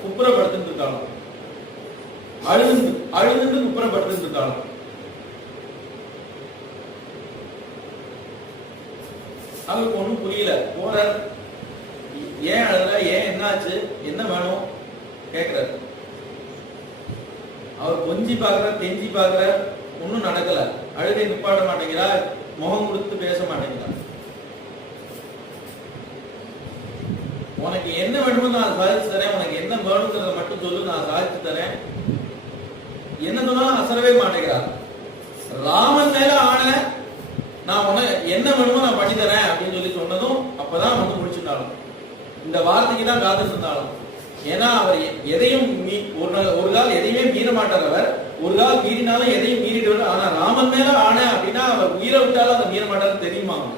குப்புறப்படுத்து இருக்காங்க, அழுது அழுது குப்புறப்படுத்து இருக்காங்க. அவருக்கு ஒண்ணும் புரியல. போறார், ஏன் அழுத, ஏன் என்னாச்சு, என்ன வேணும் கேக்குறாரு. அவர் கொஞ்சி பாக்குறார், கெஞ்சி பாக்குறார், ஒன்னும் நடக்கல. அழுகை நிப்பாட மாட்டேங்கிறா, முகம் கொடுத்து பேச மாட்டேங்கிறா. உனக்கு என்ன வேணுமோ நான் சாதிச்சு தரேன், உனக்கு என்ன வேணுங்கிறத மட்டும் சொல்லு, நான் சாதிச்சு தரேன். என்ன சொன்னாலும் அசரவே மாட்டேங்கிறார். ராமன் மேல ஆன, நான் உன என்ன வேணுமோ நான் பண்ணி தரேன் அப்படின்னு சொல்லி சொன்னதும் அப்பதான் வந்து முடிச்சுட்டாலும். இந்த வார்த்தைக்கு தான் காத்து இருந்தாலும். ஏன்னா அவர் எதையும் ஒரு கால் எதையுமே மீற மாட்டார். அவர் ஒரு கால் மீறினாலும் எதையும் மீறிடுவார். ஆனா ராமன் மேல ஆன அப்படின்னா அவர் உயிரை விட்டாலும் அதை மீற மாட்டாருன்னு தெரியுமா அவங்க.